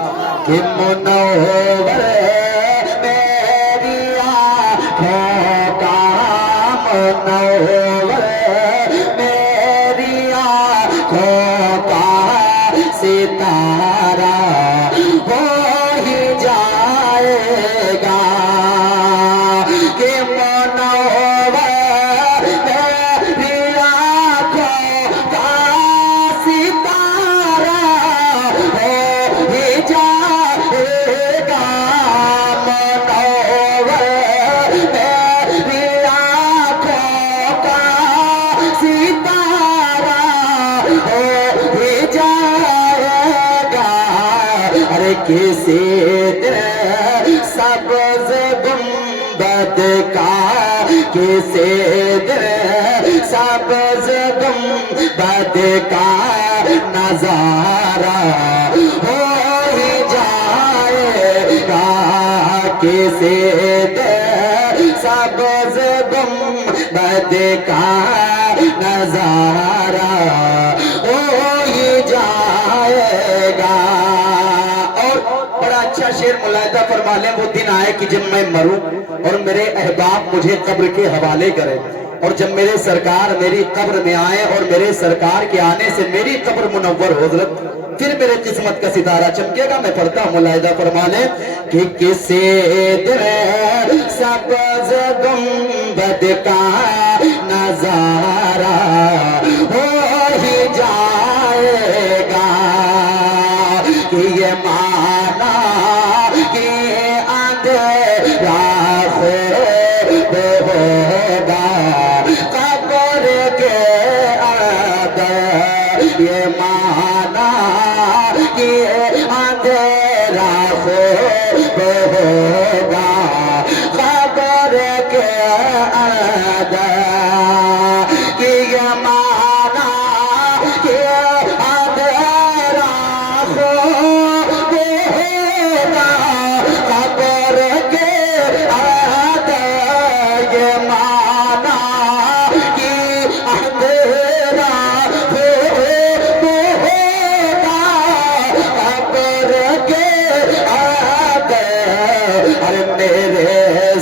کہ منور میری آنکھوں کا منور میری آنکھوں کا ستارہ ہو ہی جائے گا کہ منور میری آنکھوں کا ستارہ ہو ہی جائے گا منور میری آنکھوں کا ستارہ ہو ہی جائے گا ارے کسی دن سبز گنبد کا کسی دن سبز گنبد کا نظارہ ہو ہی جائے گا کسی دن سبز گنبد کا نظارہ ہو ہی جائے گا اور بڑا اچھا شعر ملاحظہ فرما لیں وہ دن آئے کہ جب میں مروں اور میرے احباب مجھے قبر کے حوالے کرے اور جب میرے سرکار میری قبر میں آئے اور میرے سرکار کے آنے سے میری قبر منور ہو حضرت پھر میرے قسمت کا ستارہ چمکے گا میں پڑھتا ہوں ملاحظہ فرما لیں کہ کسی دن سبز گنبد کا نظارہ ہو ہی جائے گا کہ یہ مانا کہ اندھیرا خوب ہوگا قبر کے اندر یہ مانا کہ اندھیرا خوب ہوگا قبر کے اندر کہ یہ مانا کہ اندھیرا خوب ہوگا قبر کے اندر یہ مانا کہ اندھیرا خوب ہوگا قبر کے اندر ارے میرے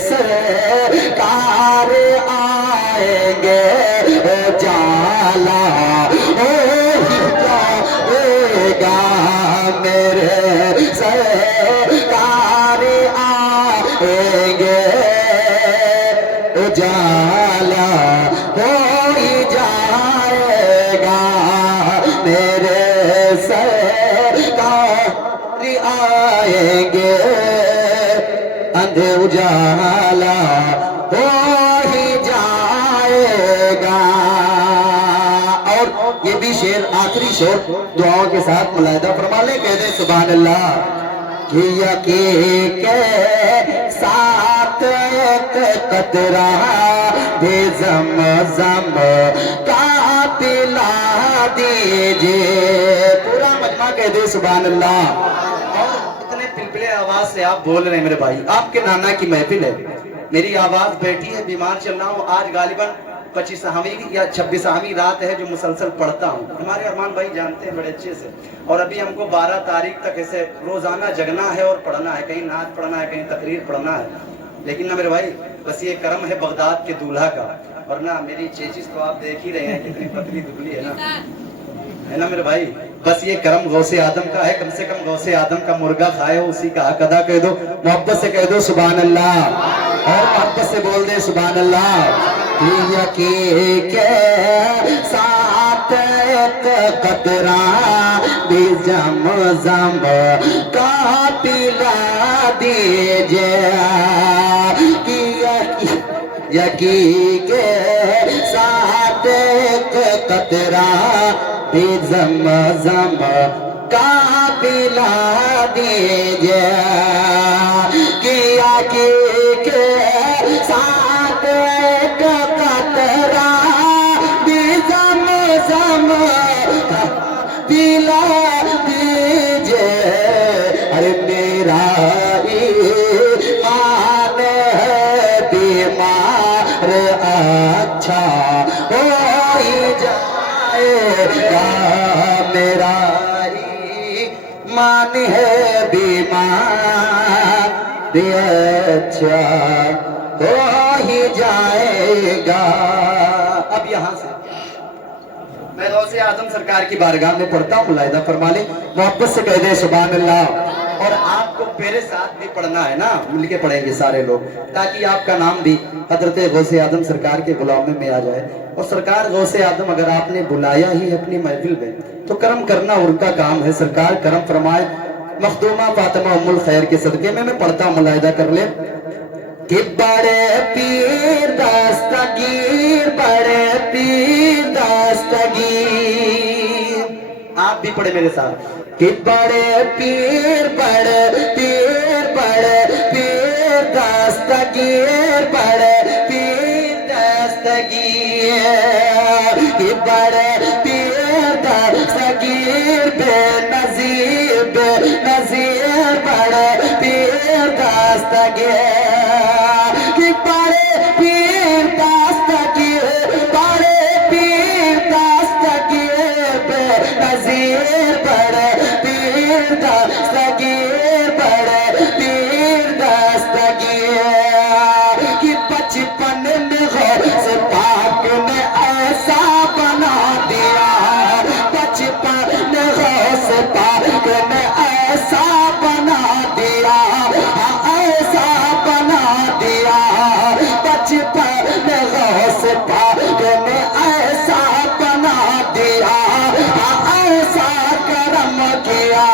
سرکار آئیں گے اجالا ہو جائے گا میرے سرکار آئیں گے اجالا ہو ہی جائے گا میرے سرکار آئیں گے اندھے اجالا ہو ہی جائے گا اور یہ بھی شعر آخری شعر دعاؤں کے ساتھ ملاحظہ فرما لیں کہہ دیں سبحان اللہ کہ یقین کے ساتھ ایک قطرہ بھی زمزم کا پلا دیجئے پورا مجمع کہہ دیں سبحان اللہ پلپلے آواز سے آپ بول رہے ہیں میرے بھائی آپ کے نانا کی محفل ہے میری آواز بیٹھی ہے بیمار چل رہا ہوں آج غالباً 25ویں یا 26ویں رات ہے جو مسلسل پڑھتا ہوں ہمارے ارمان بھائی جانتے ہیں بڑے اچھے سے اور ابھی ہم کو 12 تاریخ تک ایسے روزانہ جگنا ہے اور پڑھنا ہے کہیں نعت پڑھنا ہے کہیں تقریر پڑھنا ہے لیکن نہ میرے بھائی بس یہ کرم ہے بغداد کے دولہا کا ورنہ میری چیچیز تو آپ دیکھ ہی رہے ہیں کتنی پتلی دبلی ہے نا میرے بھائی بس یہ کرم غوث آدم کا ہے کم سے کم غوث آدم کا مرغا کھائے ہو اسی کا حق ادا کہہ دو محبت سے کہہ دو سبحان اللہ اور محبت سے بول دے سبحان اللہ کہ یقین کے ساتھ ایک قطرہ بھی زمزم کا پلا دیجئے کہ یقین کے ساتھ ایک قطرہ بھی زمزم کا پلا دیجئے کہ یقین کے ساتھ ایک قطرہ بھی زمزم کا پلا دیجئے ارے میرا ایمان ہے بیمار اچھا ہو ہی جائے گا میرا ایمان ہے دیا اچھا ہو ہی جائے گا. اب یہاں سے میں غوث اعظم سرکار کی بارگاہ میں پڑھتا ہوں, ملاحظہ فرما لیں, محبت سے کہہ دیں سبحان اللہ. اور آپ کو میرے ساتھ بھی پڑھنا ہے نا, مل کے پڑھیں گے سارے لوگ, تاکہ آپ کا نام بھی حضرت غوث اعظم سرکار کے غلاموں میں آ جائے. اور سرکار غوث اعظم اگر آپ نے بلایا ہی اپنی محفل میں تو کرم کرنا ان کا کام ہے. سرکار کرم فرمائے. مخدومہ فاطمہ ام الخیر کے صدقے میں پڑھتا ہوں, ملاحظہ کر لیں. کہ بڑے پیر دستگیر, بڑے پیر دستگیر, آپ بھی پڑھے میرے ساتھ. کہ بڑے پیر, بڑے پیر, بڑے پیر دستگیر, بڑے پیر دستگیر, کہ بڑے پیر دستگیر, بے نظیر, بے نظیر, بڑے پیر دستگیر. بڑے پیر دستگیر, بڑے پیر دستگیر, بے نظیر, بڑے پیر دستگیر, بڑے پیر دستگیر. کہ بچپن میں غوث پاک نے ایسا بنا دیا, بچپن میں غوث پاک نے ایسا بنا دیا, ایسا بنا دیا. بچپن میں غوث پاک نے ایسا بنا دیا, ایسا کرم کیا.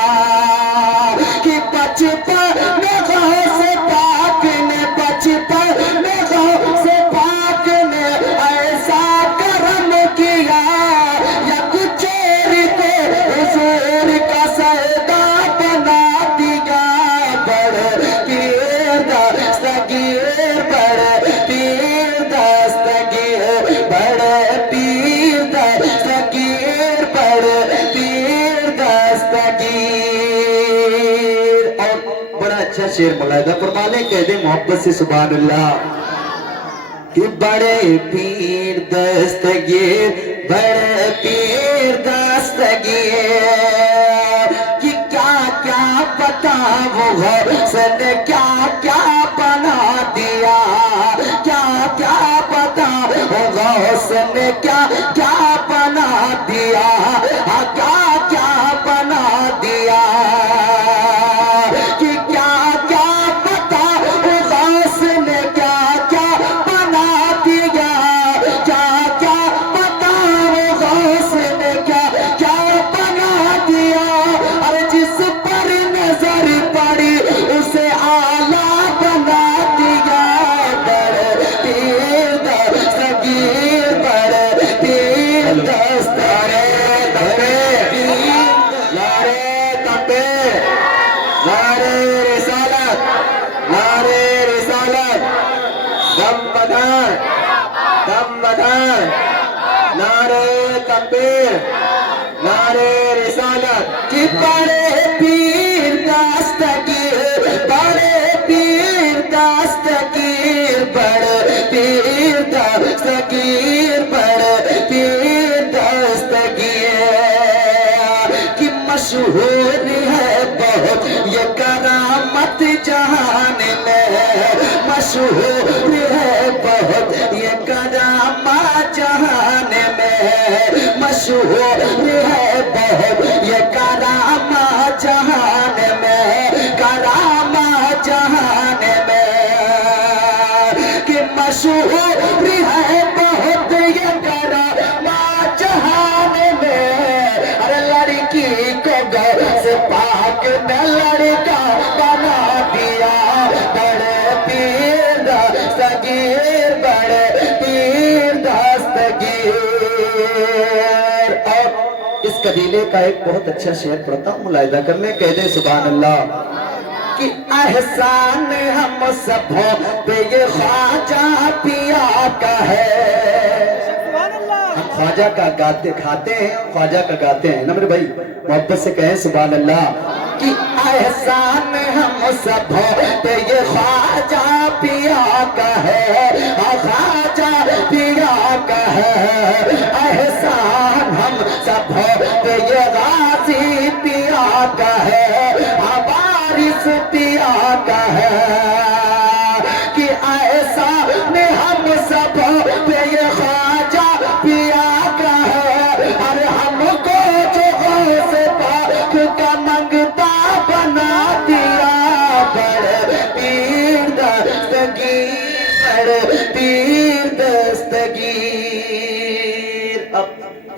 کہ بچپن میں غوث پاک نے, بچپن میں غوث پاک نے ایسا کرم کیا. یک چوری کو حضور کا سیدا بنا دیا. بڑے پیر دستگیر, بڑے پیر دستگیر, بڑے پیر دستگیر, بڑے پیر دستگیر. اور بڑا اچھا شعر ملاحظہ فرما لیں, کہہ دیں محبت سے سبحان اللہ. کہ بڑے پیر دستگیر, بڑے پیر دستگیر. کہ کیا کیا پتا وہ غوث نے کیا کیا بنا دیا, کیا کیا پتا وہ غوث نے کیا کیا بنا دیا, کیا کیا بنا دیا. کہ کیا کیا پتا وہ غوث نے کیا کیا بنا دیا, کیا کیا پتا وہ غوث نے کیا کیا بنا دیا. اور جس پر نظر پڑی اسے آلہ بنا دیا. بڑے پیر دستگیر, بڑے پیر دستگیر, بڑے پیر. نعرے تکبیر, نعرے رسالت, نعرے رسالت, دم بدن, دم بدن, نعرے تکبیر, نعرے رسالت. کہ بڑے پیر دستگیر, بڑے پیر دستگیر, بڑے پیر دستگیر, بڑے پیر دستگیر. کہ مشہور ہے بہت یہ کرامت جہان میں, مشہور ہے بہت یہ کرامت جہان میں, مشہور ہے بہت یہ کرامت جہان میں, کرامت جہان میں. کہ مشہور ہے بہت یہ کرامت جہان میں. ارے لڑکی کو غوث پاک نے لڑکا بنا دیا. بڑے پیر دستگیر, بڑے پیر دستگیر. اور اس قبیلے کا ایک بہت اچھا شعر پڑھتا ہوں, ملاحظہ کر لیں, کہہ دیں سبحان اللہ. کہ احسان ہم سبوں پہ یہ خواجہ پیا کا ہے. ہم خواجہ کا گاتے کھاتے ہیں, خواجہ کا گاتے ہیں نا میرے بھائی, محبت سے کہیں سبحان اللہ. کہ احسان ہم سبوں پہ یہ خواجہ پیا کا ہے, خواجہ پیا کا ہے. احسان ہم سبوں پہ یہ غازی پیا کا ہے, وارث پیا کا ہے.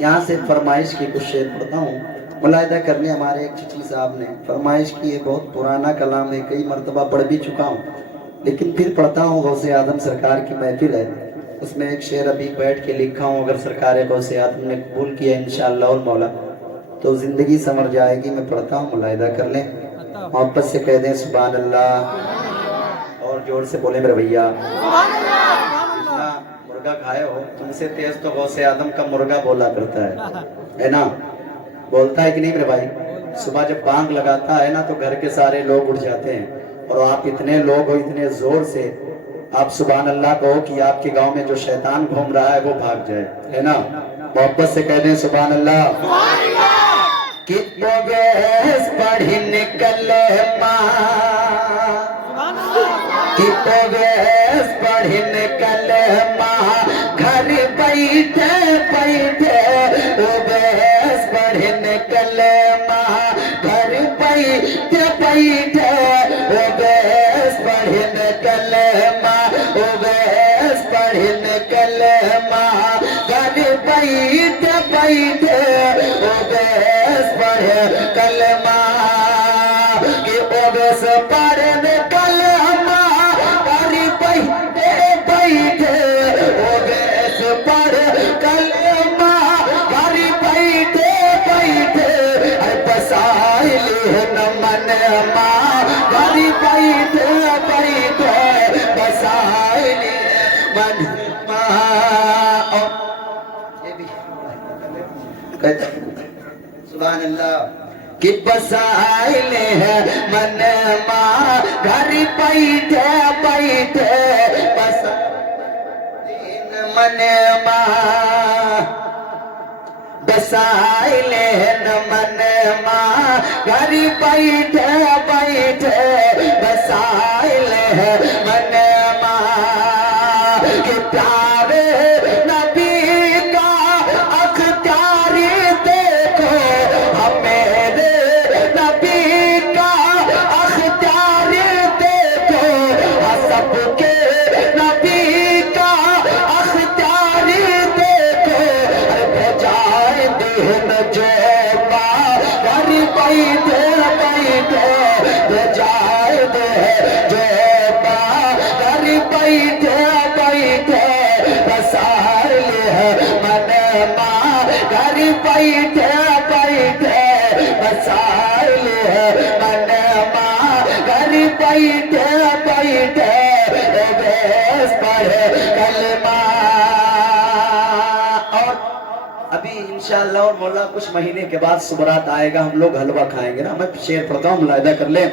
यहाँ से फरमाइश की कुछ शेर पढ़ता हूँ। मुलाहिदा करने हमारे एक चिट्ठी साहब ने फरमाइश की है, बहुत पुराना कलाम है, कई मरतबा पढ़ भी चुका हूँ, लेकिन फिर पढ़ता हूँ। गौसे आदम सरकार की महफिल है, उसमें एक शेर अभी बैठ के लिखा हूँ। अगर सरकार गौसे आदम ने कबूल किया इंशाअल्लाह और मौला तो ज़िंदगी संवर जाएगी। मैं पढ़ता हूँ, मुलाहिदा कर लें, मोहब्बत से कह दें सुभान अल्लाह, और जोर से बोले मेरे भैया। मुर्गा खाए हो, तुमसे तेज तो गौसे आदम का मुर्गा बोला करता है ना? बोलता है कि नहीं मेरे भाई? सुबह जब बांग लगाता है ना तो घर के सारे लोग उठ जाते हैं, और आप इतने लोग हो, इतने जोर से आप सुभान अल्लाह कहो कि आपके गांव में जो शैतान घूम रहा है वो भाग जाए, है ना? मोहब्बत से कह दें सुभान अल्लाह। कि वेश पढ़ी निकल माँ, कि वेश पढ़ी निकल माँ, घर बैठे बैठे वेश पढ़ी निकल माँ, घर बैठे बैठे वेश पढ़ी निकल माँ, वेश पढ़ी निकल माँ, घर बैठे बैठे कलमा कि ओवेस पढ़ने कलमा, परी बैठे बैठे ओवेस पढ़ कलमा, परी बैठे बैठे बसाइल न मन माँ, परी बैठे बैठे बसाइल मन माँ। ये भी सुभान अल्लाह। कि बसाइले है मन माँ, घर बैठे बैठे बसाइले मन माँ, बसाइले है मन माँ, घर बैठे बैठे बसाइले है मन माँ। कि प्यारे नबी का अख्तियारी देखो, मेरे नबी का अख्तियारी देखो, सबके नबी का अख्तियारी देखो, बजाए दिन जो घर बैठे बैठे, बजाए दे जो घर बैठे बैठे बसाइल है मन माँ, घर बैठे बैठे बसाइल है मन माँ, घर बैठे बैठे वेश पढ़े कलमा। और अभी इंशाअल्लाह और मौला कुछ महीने के बाद सुबरात आएगा, हम लोग हलवा खाएंगे ना। मैं शेर पढ़ता हूँ, मुलाहिदा कर ले।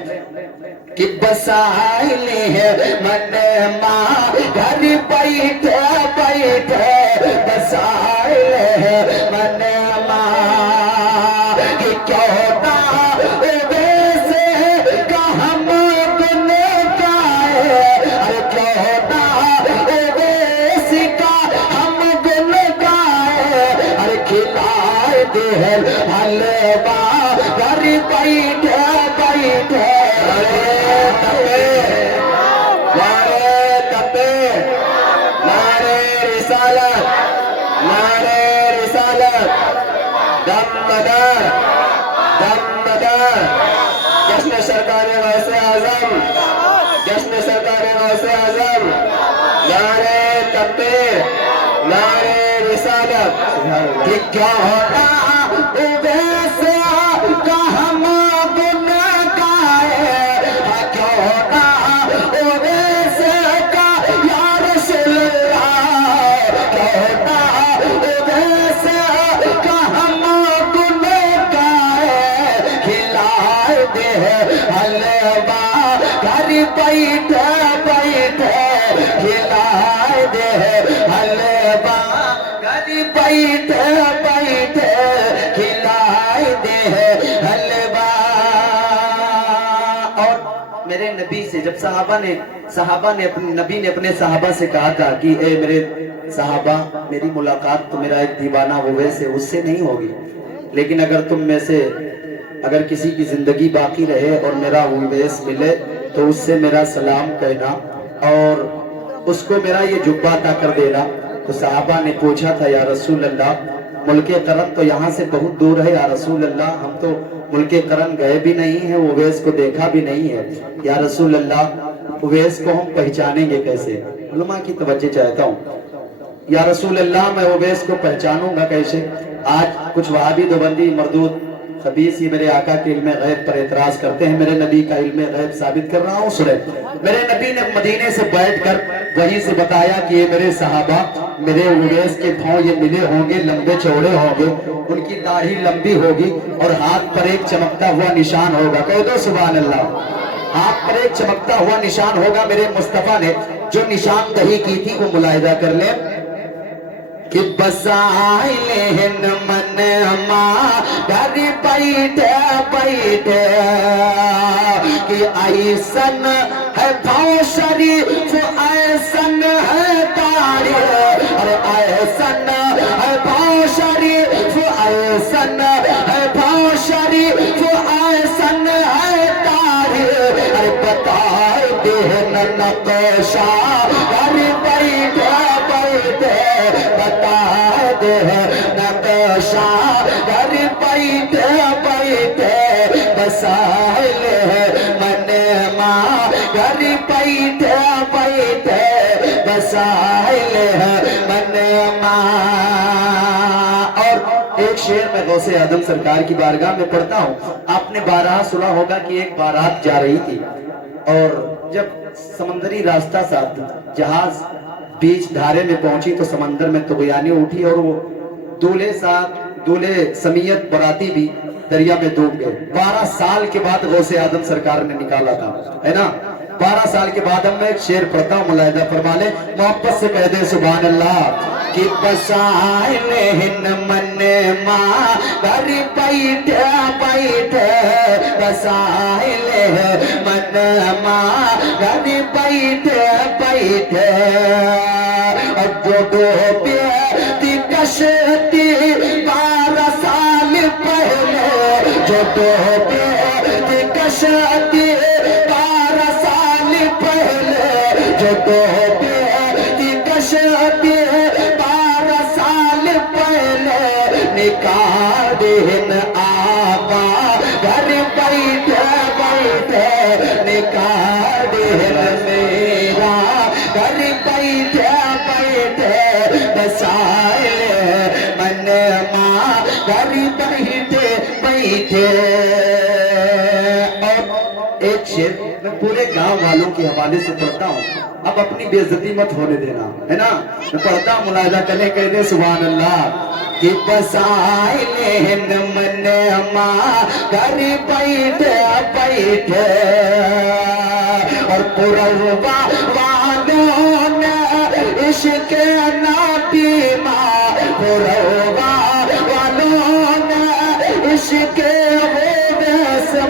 कि बसाइल है मन माँ, घर बैठे बैठे बसाइल है मन माँ। कि क्यों ना वैसे का हम गुन गाए, क्यों ना वैसे का हम गुन गाए, अरे खिलाए दे हलवा घर बैठे बैठे। जश्न सरकार गौसे आजम, जश्न सरकार गौसे आजम, नारे तकबीर, नारे रिसालत। कि क्या होता वैसे का हम गुन गाए, क्या होता वैसे का या रसूलल्लाह, क्या होता वैसे का हम गुन गाए, खिलाए दे हलवा घर बैठे बैठे, खिलाए दे हलवा घर बैठे बैठे, खिलाए दे हलवा। और मेरे नबी से जब सहाबा ने अपने नबी ने अपने सहाबा से कहा था कि ए मेरे सहाबा, मेरी मुलाकात तो मेरा एक दीवाना वो वैसे उससे नहीं होगी, लेकिन अगर तुम में से अगर किसी की जिंदगी बाकी रहे और मेरा उवैस मिले तो उससे मेरा सलाम कहना और उसको मेरा ये जुब्बा अता कर देना। तो सहाबा ने पूछा था या रसूल अल्लाह मुल्क करन तो यहाँ से बहुत दूर है या रसूल अल्लाह, हम तो मुल्क करन गए भी नहीं है, उवैस को देखा भी नहीं है या रसूल अल्लाह, उवैस को हम पहचानेंगे कैसे? उलमा की तवज्जो चाहता हूँ या रसूल अल्लाह, मैं उवैस को पहचानूंगा कैसे? आज कुछ वहाबी देवबंदी मरदूद खबीस ये मेरे आका के इल्म गैब पर एतराज करते हैं, मेरे नबी का इल्म गैब साबित कर रहा हूँ। सुने, मेरे नबी ने मदीने से बैठकर वहीं से बताया कि ये मेरे सहाबा, मेरे उवैस के पांव ये मिले होंगे, लंबे चौड़े होंगे, उनकी दाढ़ी लंबी होगी और हाथ पर एक चमकता हुआ निशान होगा। कह दो सुभान अल्लाह। हाथ पर एक चमकता हुआ निशान होगा। मेरे मुस्तफा ने जो निशानदही की थी वो मुलाहिदा कर ले कि बसाइले मन मा घर बैठे बैठे कि ऐसन है भाव शरीफ, ऐसन है तारी, अरे ऐसन है भाव शरीफ, ऐसन है भाव शरीफ, ऐसन है तारी, अरे बताए देन नक्शा घर बैठे बैठे, बता दे नक्शा घर बैठे बैठे, बसाइले मन माँ घर बैठे बैठे, बसाइले मन माँ। और एक शेर मैं गौसे आदम सरकार की बारगाह में पढ़ता हूँ। आपने बारहा सुना होगा कि एक बारात जा रही थी और जब समंदरी रास्ता साथ जहाज बीच धारे में पहुंची तो समंदर में तुगयानी उठी और वो दूल्हे समीयत बराती भी दरिया में डूब गए। 12 साल के बाद गौसे आदम सरकार ने निकाला था, है ना। 12 साल के बाद हम एक शेर पढ़ता हूँ, मुलाहिदा फरमा ले, मोहब्बत से कह दे सुभान अल्लाह कि बसाइले मन माँ घर बैठे बैठे, बसाइले मन माँ घर बैठे बैठे, जो डूबे थी कश्ती 12 साल पहले, जो डूबे थी कश्ती 12 साल पहले, जो डूबे थी कश्ती 12 साल पहले, निकाल दिन आका घर बैठे बैठे, निकाल दिन मेरा घर बैठे बैठे, बसाइले मन माँ घर बैठे बैठे। और एक शेर मैं पूरे गांव वालों के हवाले से पढ़ता हूँ, अब अपनी बेइज्जती मत होने देना, है ना। मैं पढ़ता हूँ, मुलाहिदा करने कह दे सुभान अल्लाह कि बसाइले मन माँ घर बैठे बैठे, और पुरवा वालों ने इश्क नाती माँ, पुरवा वालों ने इश्क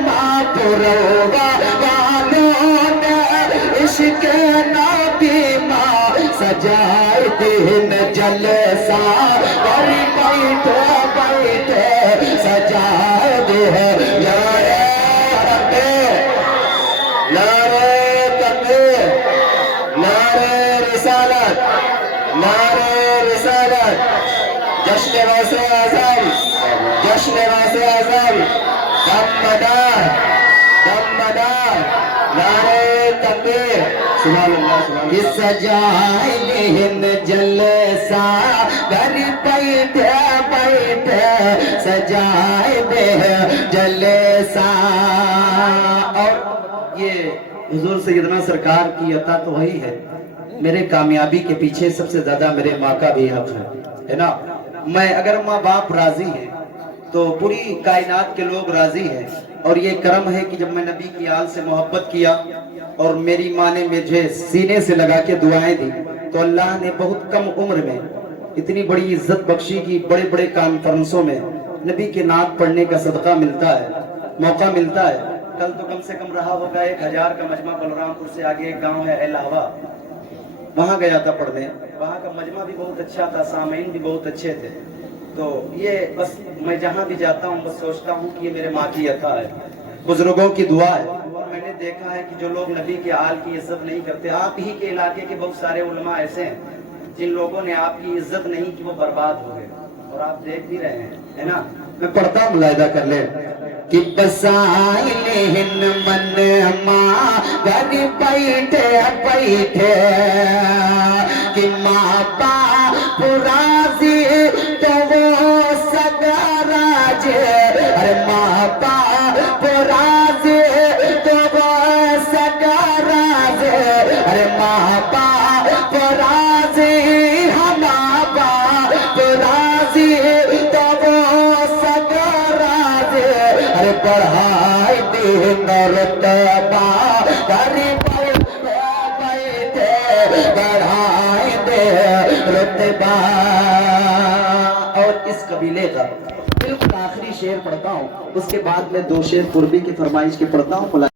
माँ, पुरवा वालों ने इश्क नाती माँ, सजाए दिन जलसा घर बैठे बैठे, सजाए दिन नारे तकबीर, नारे रिसालत, नारे रिसालत, जश्न वैसे आज़म, जश्न वैसे आज़म, दमदार दमदार, नारे तकबीर, सुभान अल्लाह सुभान अल्लाह। सजाए दिन जलसा घर बैठे बैठे, सजाए दे जलसा। और ये हुजूर सैयदना सरकार की अता तो वही है, मेरे कामयाबी के पीछे सबसे ज्यादा मेरे माँ का भी हक है ना। मैं अगर माँ बाप राजी है तो पूरी कायनात के लोग राजी हैं, और ये करम है कि जब मैं नबी की आल से मोहब्बत किया और मेरी माँ ने मुझे सीने से लगा के दुआएं दी, तो अल्लाह ने बहुत कम उम्र में इतनी बड़ी इज्जत बख्शी कि बड़े बड़े कॉन्फ्रेंसों में नबी के नात पढ़ने का सदका मिलता है, मौका मिलता है। कल तो कम से कम रहा होगा 1000 का मजमा, बलरामपुर से आगे एक गांव है इलावा, वहां गया था पढ़ने। वहां का मजमा भी बहुत अच्छा था, सामीन भी बहुत अच्छे थे। तो ये बस मैं जहां भी जाता हूँ बस सोचता हूँ कि ये मेरे माँ की अता है, बुजुर्गों की दुआ है। और मैंने देखा है कि जो लोग नबी के आल की इज्जत नहीं करते, आप ही के इलाके के बहुत सारे उलमा ऐसे हैं जिन लोगों ने आपकी इज्जत नहीं की, वो बर्बाद हो गए। और आप देख भी रहे हैं, है ना। मैं पढ़ता हूँ, मुलाहिदा कर ले कि बसाइलेहिन मन माँ घर बैठे बैठे कि माँ बाप राजी तो वो सगराज, अरे माँ बाप राजी तो वो सगराज, अरे माँ बाप राजी हम बाप राजी तो वो सगराज, अरे बढ़ाई दिन रुतबा करी बैठे बढ़ाई दे रुतबा। और इस कबीले का बिल्कुल आखिरी शेर पढ़ता हूँ, उसके बाद मैं 2 शेर पूर्वी की फरमाइश के पढ़ता हूँ।